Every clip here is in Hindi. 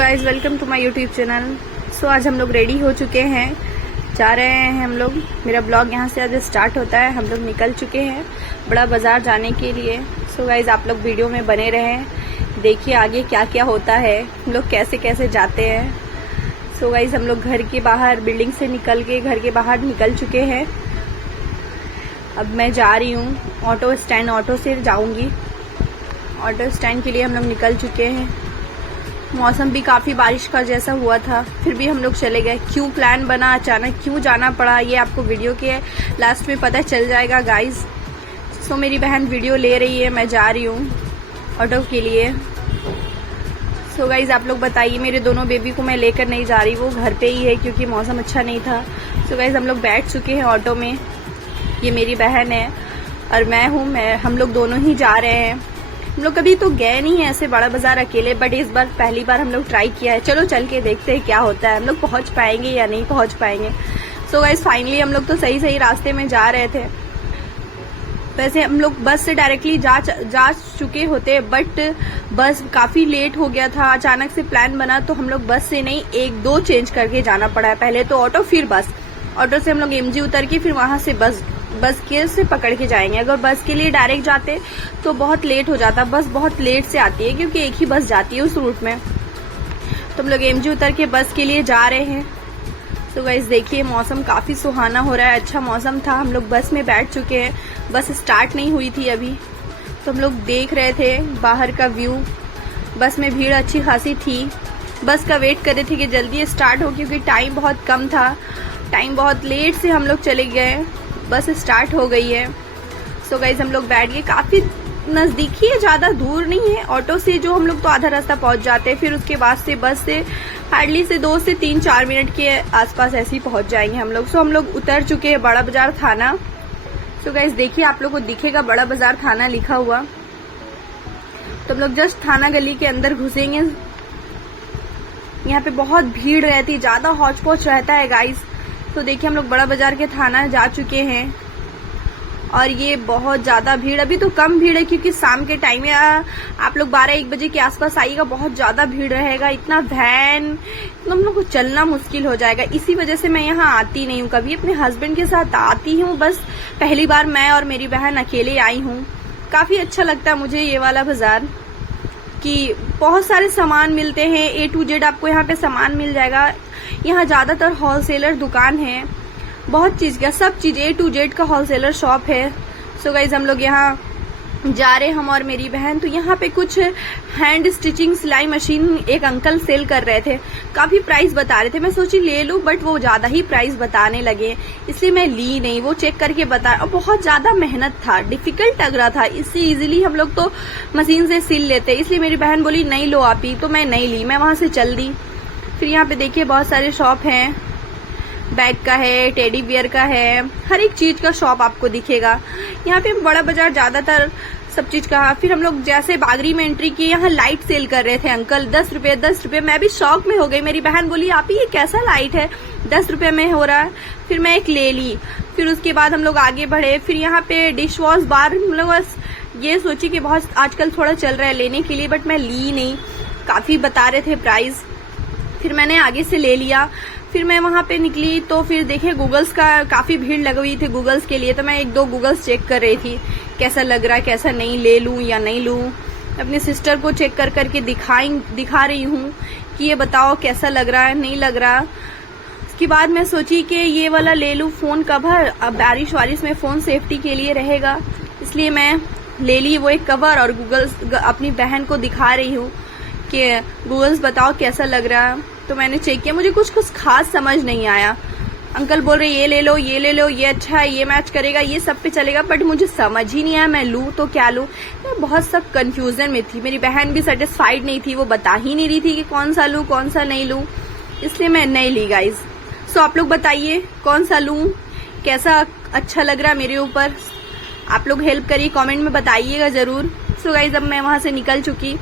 Guys, welcome to my YouTube channel. So आज हम लोग रेडी हो चुके हैं, जा रहे हैं हम लोग। मेरा ब्लॉग यहाँ से आज स्टार्ट होता है। हम लोग निकल चुके हैं बड़ा बाजार जाने के लिए। सो गाइस, आप लोग वीडियो में बने रहें, देखिए आगे क्या क्या होता है, हम लोग कैसे कैसे जाते हैं। सो गाइस, हम लोग घर के बाहर बिल्डिंग से निकल के घर के बाहर निकल चुके हैं। अब मैं जा रही हूँ ऑटो स्टैंड, ऑटो से जाऊँगी। ऑटो स्टैंड के लिए हम लोग निकल चुके हैं। मौसम भी काफ़ी बारिश का जैसा हुआ था, फिर भी हम लोग चले गए। क्यों प्लान बना, अचानक क्यों जाना पड़ा, ये आपको वीडियो के लास्ट में पता चल जाएगा गाइस। सो मेरी बहन वीडियो ले रही है, मैं जा रही हूँ ऑटो के लिए। सो गाइस, आप लोग बताइए, मेरे दोनों बेबी को मैं लेकर नहीं जा रही, वो घर पे ही है क्योंकि मौसम अच्छा नहीं था। सो गाइस, हम लोग बैठ चुके हैं ऑटो में। ये मेरी बहन है और मैं हूँ, हम लोग दोनों ही जा रहे हैं। हम लोग कभी तो गए नहीं है ऐसे बड़ा बाजार अकेले, बट इस बार पहली बार हम लोग ट्राई किया है। चलो चल के देखते हैं क्या होता है, हम लोग पहुंच पाएंगे या नहीं पहुंच पाएंगे। सो गाइस, फाइनली हम लोग तो सही सही रास्ते में जा रहे थे। वैसे हम लोग बस से डायरेक्टली जा चुके होते, बट बस काफी लेट हो गया था। अचानक से प्लान बना तो हम लोग बस से नहीं, एक दो चेंज करके जाना पड़ा। पहले तो ऑटो, फिर बस। ऑटो से हम लोग एमजी उतर के फिर वहां से बस के से पकड़ के जाएंगे। अगर बस के लिए डायरेक्ट जाते तो बहुत लेट हो जाता, बस बहुत लेट से आती है क्योंकि एक ही बस जाती है उस रूट में। तो हम लोग एमजी उतर के बस के लिए जा रहे हैं। तो गाइस देखिए, मौसम काफी सुहाना हो रहा है, अच्छा मौसम था। हम लोग बस में बैठ चुके हैं, बस स्टार्ट नहीं हुई थी अभी, तो हम लोग देख रहे थे बाहर का व्यू। बस में भीड़ अच्छी खासी थी, बस का वेट कर रहे थे कि जल्दी स्टार्ट हो क्योंकि टाइम बहुत कम था। टाइम बहुत लेट से हम लोग चले गए, बस स्टार्ट हो गई है। सो गाइस, हम लोग बैठ गए। काफी नजदीक ही है, ज्यादा दूर नहीं है। ऑटो से जो हम लोग तो आधा रास्ता पहुंच जाते हैं, फिर उसके बाद से बस से हार्डली से 2 से 3-4 मिनट के आसपास ऐसे ही पहुंच जाएंगे हम लोग। सो हम लोग उतर चुके हैं बड़ा बाजार थाना। सो गाइस देखिए, आप लोग को दिखेगा बड़ा बाजार थाना लिखा हुआ। तो हम लोग जस्ट थाना गली के अंदर घुसेंगे। यहाँ पे बहुत भीड़ रहती, ज्यादा हौच पौच रहता है गाइस। तो देखिए, हम लोग बड़ा बाजार के थाना जा चुके हैं और ये बहुत ज्यादा भीड़, अभी तो कम भीड़ है क्योंकि शाम के टाइम में आप लोग 12-1 बजे के आसपास आइएगा, बहुत ज्यादा भीड़ रहेगा। इतना वैन, तो हम लोग को चलना मुश्किल हो जाएगा। इसी वजह से मैं यहाँ आती नहीं हूँ कभी, अपने हस्बैंड के साथ आती हूँ बस। पहली बार मैं और मेरी बहन अकेले आई हूँ। काफी अच्छा लगता है मुझे ये वाला बाजार कि बहुत सारे सामान मिलते हैं, A to Z आपको यहाँ पे सामान मिल जाएगा। यहाँ ज्यादातर होलसेलर दुकान है, बहुत चीज का, सब चीज A to Z का होलसेलर शॉप है। सो गाइज, हम लोग यहाँ जा रहे, हम और मेरी बहन। तो यहाँ पे कुछ हैंड स्टिचिंग सिलाई मशीन एक अंकल सेल कर रहे थे, काफी प्राइस बता रहे थे। मैं सोची ले लूं, बट वो ज्यादा ही प्राइस बताने लगे, इसलिए मैं ली नहीं। वो चेक करके बता, और बहुत ज्यादा मेहनत था, डिफिकल्ट लग रहा था। इससे इजीली हम लोग तो मशीन से सिल लेते, इसलिए मेरी बहन बोली नहीं लो आप ही, तो मैं नहीं ली, मैं वहां से चल दी। फिर यहाँ पे देखिए बहुत सारे शॉप हैं, बैग का है, टेडी बियर का है, हर एक चीज का शॉप आपको दिखेगा। यहाँ पे बड़ा बाजार ज्यादातर सब चीज का। फिर हम लोग जैसे बागरी में एंट्री की, यहाँ लाइट सेल कर रहे थे अंकल, 10 रुपए 10 रुपए। मैं भी शॉक में हो गई, मेरी बहन बोली आप ही ये कैसा लाइट है, 10 रुपए में हो रहा है। फिर मैं एक ले ली। फिर उसके बाद हम लोग आगे बढ़े। फिर यहाँ पे डिश वॉश बार, हम लोग बस ये सोची कि बहुत आजकल थोड़ा चल रहा है लेने के लिए, बट मैं ली नहीं, काफी बता रहे थे प्राइस। फिर मैंने आगे से ले लिया। फिर मैं वहां पे निकली तो फिर देखिए गूगल्स का काफी भीड़ लगी हुई थी गूगल्स के लिए। तो मैं 1-2 गूगल्स चेक कर रही थी, कैसा लग रहा है, कैसा नहीं, ले लूं या नहीं लूं। अपने सिस्टर को चेक कर करके दिखा रही हूँ कि ये बताओ कैसा लग रहा है, नहीं लग रहा। उसके बाद मैं सोची कि ये वाला ले लूं, फोन कवर। अब बारिश वारिश में फोन सेफ्टी के लिए रहेगा, इसलिए मैं ले ली वो एक कवर। और गूगल्स अपनी बहन को दिखा रही हूँ कि गूगल्स बताओ कैसा लग रहा है। तो मैंने चेक किया, मुझे कुछ खास समझ नहीं आया। अंकल बोल रहे ये ले लो, ये ले लो, ये अच्छा है, ये मैच करेगा, ये सब पे चलेगा, बट मुझे समझ ही नहीं आया मैं लूं तो क्या लूं। मैं बहुत सब कंफ्यूजन में थी। मेरी बहन भी सेटिस्फाइड नहीं थी, वो बता ही नहीं रही थी कि कौन सा लूं कौन सा नहीं लूं, इसलिए मैं नहीं ली गाइज। सो आप लोग बताइए कौन सा लूं, कैसा अच्छा लग रहा है मेरे ऊपर, आप लोग हेल्प करिए, कॉमेंट में बताइएगा जरूर। सो गाइज, अब मैं वहां से निकल चुकी,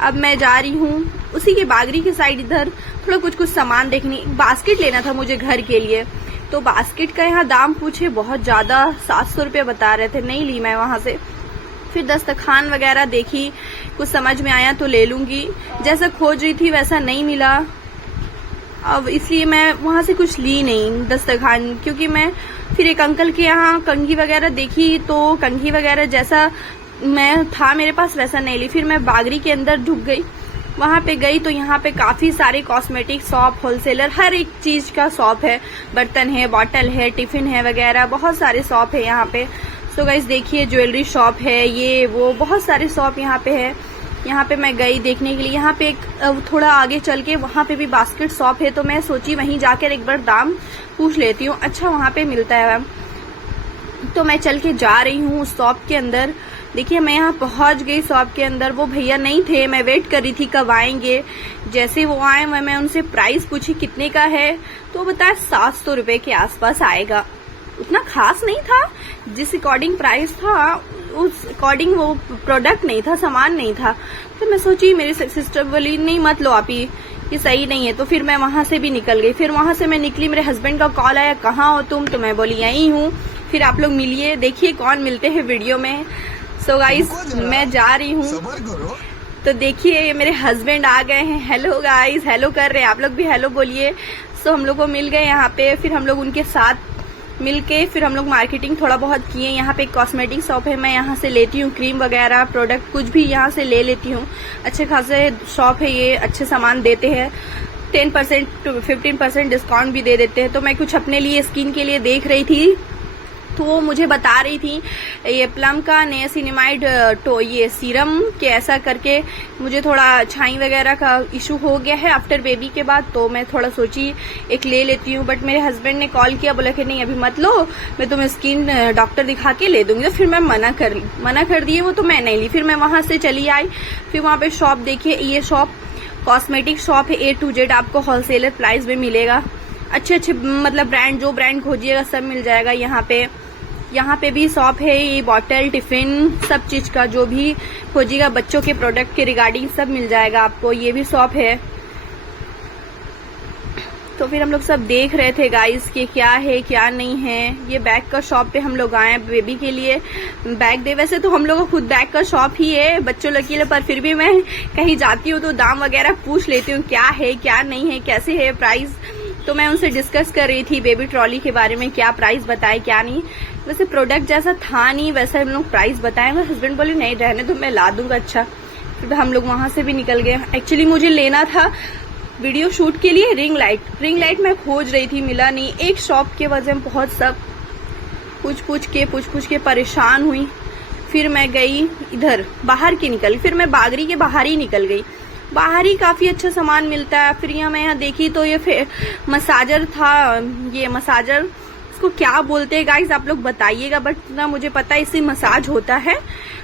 अब मैं जा रही हूँ उसी के बागरी के साइड, इधर थोड़ा कुछ सामान देखनी, बास्केट लेना था मुझे घर के लिए। तो बास्केट का यहाँ दाम पूछे बहुत ज्यादा, 700 रुपये बता रहे थे, नहीं ली मैं वहां से। फिर दस्तरखान वगैरह देखी, कुछ समझ में आया तो ले लूंगी, जैसा खोज रही थी वैसा नहीं मिला, अब इसलिए मैं वहां से कुछ ली नहीं दस्तरखान। क्योंकि मैं फिर एक अंकल के यहाँ कंघी वगैरह देखी तो कंघी वगैरह जैसा मैं था मेरे पास वैसा नहीं ली। फिर मैं बागरी के अंदर ढुक गई, वहां पे गई तो यहाँ पे काफी सारे कॉस्मेटिक शॉप, होलसेलर, हर एक चीज का शॉप है, बर्तन है, बॉटल है, टिफिन है वगैरह, बहुत सारे शॉप है यहाँ पे। सो गाइस देखिए, ज्वेलरी शॉप है, ये वो बहुत सारे शॉप यहाँ पे है। यहाँ पे मैं गई देखने के लिए। यहाँ पे एक थोड़ा आगे चल के वहाँ पे भी बास्केट शॉप है, तो मैं सोची वहीं जाकर एक बार दाम पूछ लेती हूँ, अच्छा वहाँ पे मिलता है मैम। तो मैं चल के जा रही हूँ उस शॉप के अंदर। देखिए मैं यहाँ पहुंच गई शॉप के अंदर, वो भैया नहीं थे, मैं वेट कर रही थी कब आएंगे। जैसे वो आए मैं उनसे प्राइस पूछी कितने का है, तो बताया 700 रुपए के आसपास आएगा। उतना खास नहीं था, जिस अकॉर्डिंग प्राइस था उस अकॉर्डिंग वो प्रोडक्ट नहीं था, सामान नहीं था। तो मैं सोची, मेरी सिस्टर बोली नहीं मत लो आप, ये सही नहीं है। तो फिर मैं वहां से भी निकल गई। फिर वहां से मैं निकली, मेरे हस्बैंड का कॉल आया, कहाँ हो तुम? तो मैं बोली यहीं हूँ। फिर आप लोग मिलिए, देखिए कौन मिलते हैं वीडियो में। सो गाइस मैं जा रही हूँ, तो देखिए ये मेरे हस्बैंड आ गए हैं। हेलो गाइस, हेलो कर रहे हैं, आप लोग भी हेलो बोलिए। सो हम लोग को मिल गए यहाँ पे, फिर हम लोग उनके साथ मिलके फिर हम लोग मार्केटिंग थोड़ा बहुत किए। यहाँ पे एक कॉस्मेटिक शॉप है, मैं यहाँ से लेती हूँ क्रीम वगैरह, प्रोडक्ट कुछ भी यहाँ से ले लेती हूँ। अच्छे खासे शॉप है ये, अच्छे सामान देते हैं, 10% to 15% डिस्काउंट भी दे देते हैं। तो मैं कुछ अपने लिए स्किन के लिए देख रही थी, तो वो मुझे बता रही थी ये प्लम का नियासिनामाइड तो ये सीरम के ऐसा करके मुझे थोड़ा छाई वगैरह का इशू हो गया है आफ्टर बेबी के बाद, तो मैं थोड़ा सोची एक ले लेती हूँ। बट मेरे हस्बैंड ने कॉल किया, बोला कि नहीं अभी मत लो, मैं तुम्हें स्किन डॉक्टर दिखा के ले दूंगी। तो फिर मैं मना कर दिए वो, तो मैं नहीं ली। फिर मैं वहां से चली आई, फिर वहां पे शॉप देखिए, ये शॉप कॉस्मेटिक शॉप है, A to Z आपको होलसेलर प्राइस में मिलेगा। अच्छे अच्छे मतलब ब्रांड, जो ब्रांड खोजिएगा सब मिल जाएगा यहाँ पे। यहाँ पे भी शॉप है, ये बॉटल, टिफिन, सब चीज का जो भी खोजिएगा बच्चों के प्रोडक्ट के रिगार्डिंग सब मिल जाएगा आपको। ये भी शॉप है। तो फिर हम लोग सब देख रहे थे गाइस कि क्या है क्या नहीं है। ये बैग का शॉप पे हम लोग आए, बेबी के लिए बैग दे। वैसे तो हम लोग का खुद बैग का शॉप ही है बच्चों लोग के लिए, पर फिर भी मैं कहीं जाती हूँ तो दाम वगैरह पूछ लेती हूँ, क्या है क्या नहीं है, कैसे है प्राइस। तो मैं उनसे डिस्कस कर रही थी बेबी ट्रॉली के बारे में, क्या प्राइस बताए क्या नहीं। वैसे प्रोडक्ट जैसा था नहीं, वैसे हम लोग प्राइस बताए। मेरे हस्बैंड बोले नहीं रहने दो, मैं ला दूंगा। अच्छा, फिर हम लोग वहां से भी निकल गए। एक्चुअली मुझे लेना था वीडियो शूट के लिए रिंग लाइट मैं खोज रही थी, मिला नहीं। एक शॉप के वजह में बहुत सब पूछ के परेशान हुई। फिर मैं गई इधर बाहर की निकल, फिर मैं बागरी के बाहर ही निकल गई। बाहर ही काफी अच्छा सामान मिलता है। फिर मैं यहाँ देखी तो ये मसाजर था, ये मसाजर इसको क्या बोलते हैं गाइस आप लोग बताइएगा, बट ना मुझे पता है इससे मसाज होता है।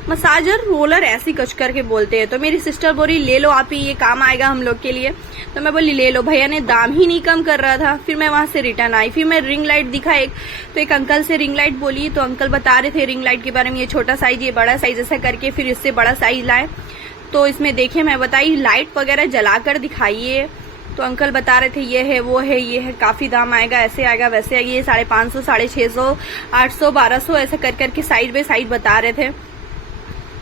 मसाजर रोलर ऐसी कच करके बोलते हैं। तो मेरी सिस्टर बोली ले लो आप ही, ये काम आएगा हम लोग के लिए। तो मैं बोली ले लो। भैया ने दाम ही नहीं कम कर रहा था। फिर मैं वहां से रिटर्न आई। फिर मैं रिंग लाइट दिखा एक, तो एक अंकल से रिंग लाइट बोली, तो अंकल बता रहे थे रिंग लाइट के बारे में, ये छोटा साइज, ये बड़ा साइज, ऐसा करके फिर इससे बड़ा साइज लाए। तो इसमें देखे मैं बताई लाइट वगैरह जलाकर दिखाइए। तो अंकल बता रहे थे ये है वो है ये है, काफी दाम आएगा, ऐसे आएगा वैसे आएगा, ये 550, 650, 800, 1200 ऐसा कर करके साइड बाय साइड बता रहे थे।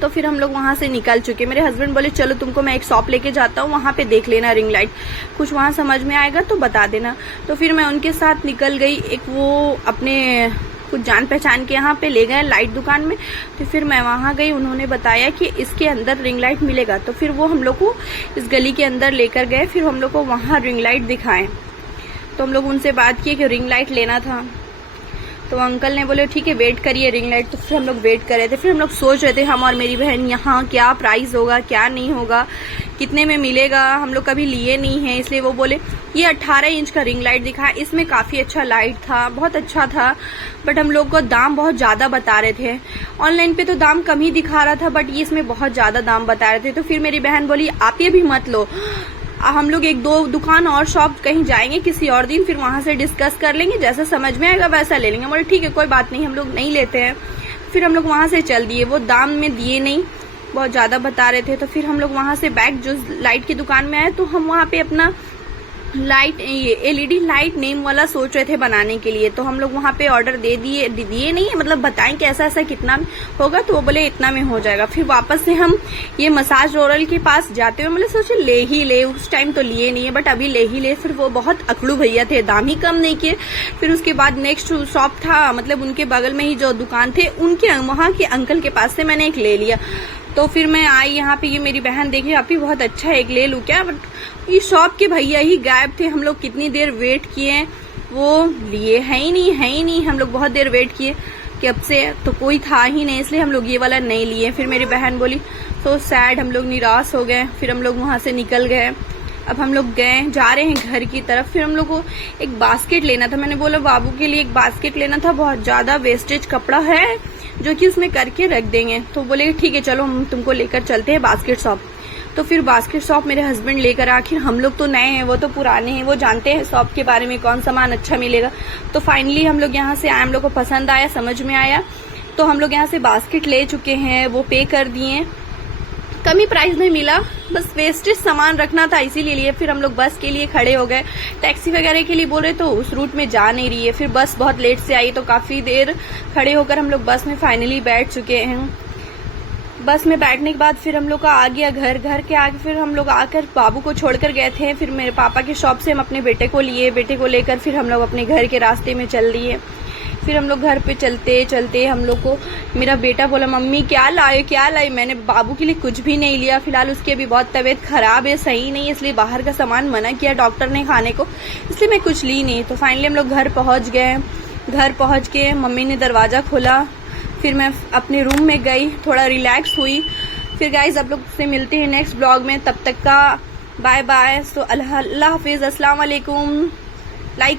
तो फिर हम लोग वहां से निकल चुके। मेरे हस्बैंड बोले चलो तुमको मैं एक शॉप लेके जाता हूँ, वहां पे देख लेना रिंग लाइट, कुछ वहां समझ में आएगा तो बता देना। तो फिर मैं उनके साथ निकल गई। एक वो अपने कुछ जान पहचान के यहाँ पे ले गए लाइट दुकान में। तो फिर मैं वहां गई, उन्होंने बताया कि इसके अंदर रिंग लाइट मिलेगा। तो फिर वो हम लोग को इस गली के अंदर लेकर गए, फिर हम लोग को वहां रिंग लाइट दिखाएं। तो हम लोग उनसे बात किए कि रिंग लाइट लेना था। तो अंकल ने बोले ठीक है वेट करिए रिंग लाइट। तो फिर हम लोग वेट कर रहे थे। फिर हम लोग सोच रहे थे, हम और मेरी बहन, यहाँ क्या प्राइस होगा क्या नहीं होगा, कितने में मिलेगा, हम लोग कभी लिए नहीं है। इसलिए वो बोले ये 18 इंच का रिंग लाइट दिखा, इसमें काफी अच्छा लाइट था, बहुत अच्छा था। बट हम लोग को दाम बहुत ज्यादा बता रहे थे। ऑनलाइन पे तो दाम कम ही दिखा रहा था, बट ये इसमें बहुत ज्यादा दाम बता रहे थे। तो फिर मेरी बहन बोली आप ये भी मत लो, हम लोग एक दो दुकान और शॉप कहीं जाएंगे किसी और दिन, फिर वहां से डिस्कस कर लेंगे, जैसा समझ में आएगा वैसा ले लेंगे। बोले ठीक है कोई बात नहीं, हम लोग नहीं लेते हैं। फिर हम लोग वहां से चल दिए। वो दाम में दिए नहीं, बहुत ज्यादा बता रहे थे। तो फिर हम लोग वहां से बैक जो लाइट की दुकान में आए, तो हम वहां पे अपना लाइट, ये एलईडी लाइट नेम वाला सोच रहे थे बनाने के लिए। तो हम लोग वहां पे ऑर्डर दे दिए नहीं है, मतलब बताएं कैसा ऐसा कितना होगा, तो वो बोले इतना में हो जाएगा। फिर वापस से हम ये मसाज रोलर के पास जाते हुए मतलब सोचे ले ही ले, उस टाइम तो लिए नहीं है बट अभी ले ही ले। फिर वो बहुत अकड़ू भैया थे, दाम ही कम नहीं किए। फिर उसके बाद नेक्स्ट शॉप था, मतलब उनके बगल में ही जो दुकान थे उनके वहां के अंकल के पास से मैंने एक ले लिया। तो फिर मैं आई यहाँ पे, ये मेरी बहन देखी आप ही बहुत अच्छा है, एक ले लूं क्या, बट ये शॉप के भैया ही गायब थे। हम लोग कितनी देर वेट किए, वो लिए है ही नहीं। हम लोग बहुत देर वेट किए कब से, तो कोई था ही नहीं, इसलिए हम लोग ये वाला नहीं लिए। फिर मेरी बहन बोली तो सैड, हम लोग निराश हो गए। फिर हम लोग वहां से निकल गए। अब हम लोग जा रहे हैं घर की तरफ। फिर हम लोग को एक बास्केट लेना था, मैंने बोला बाबू के लिए एक बास्केट लेना था, बहुत ज्यादा वेस्टेज कपड़ा है जो कि उसमें करके रख देंगे। तो बोले ठीक है चलो हम तुमको लेकर चलते हैं बास्केट शॉप। तो फिर बास्केट शॉप मेरे हस्बैंड लेकर, आखिर हम लोग तो नए हैं, वो तो पुराने हैं, वो जानते हैं शॉप के बारे में कौन सामान अच्छा मिलेगा। तो फाइनली हम लोग यहाँ से आए, हम लोग को पसंद आया, समझ में आया, तो हम लोग यहाँ से बास्केट ले चुके हैं, वो पे कर दिए। कम ही प्राइस में मिला, बस वेस्टेज सामान रखना था इसीलिए लिए। फिर हम लोग बस के लिए खड़े हो गए, टैक्सी वगैरह के लिए बोल रहे तो उस रूट में जा नहीं रही है। फिर बस बहुत लेट से आई, तो काफी देर खड़े होकर हम लोग बस में फाइनली बैठ चुके हैं। बस में बैठने के बाद फिर हम लोग का आ गया घर के आगे। फिर हम लोग आकर बाबू को छोड़कर गए थे। फिर मेरे पापा के शॉप से हम अपने बेटे को लिए, बेटे को लेकर फिर हम लोग अपने घर के रास्ते में चल दिए। फिर हम लोग घर पे चलते चलते हम लोग को मेरा बेटा बोला मम्मी क्या लाए। मैंने बाबू के लिए कुछ भी नहीं लिया, फिलहाल उसकी अभी बहुत तबीयत खराब है, सही नहीं है, इसलिए बाहर का सामान मना किया डॉक्टर ने खाने को, इसलिए मैं कुछ ली नहीं। तो फाइनली हम लोग घर पहुंच गए। घर पहुंच के मम्मी ने दरवाजा खोला, फिर मैं अपने रूम में गई, थोड़ा रिलैक्स हुई। फिर गाइज आप लोग से मिलते हैं नेक्स्ट ब्लॉग में, तब तक का बाय बाय। सो अल्लाह हाफिज, अस्सलाम वालेकुम। लाइक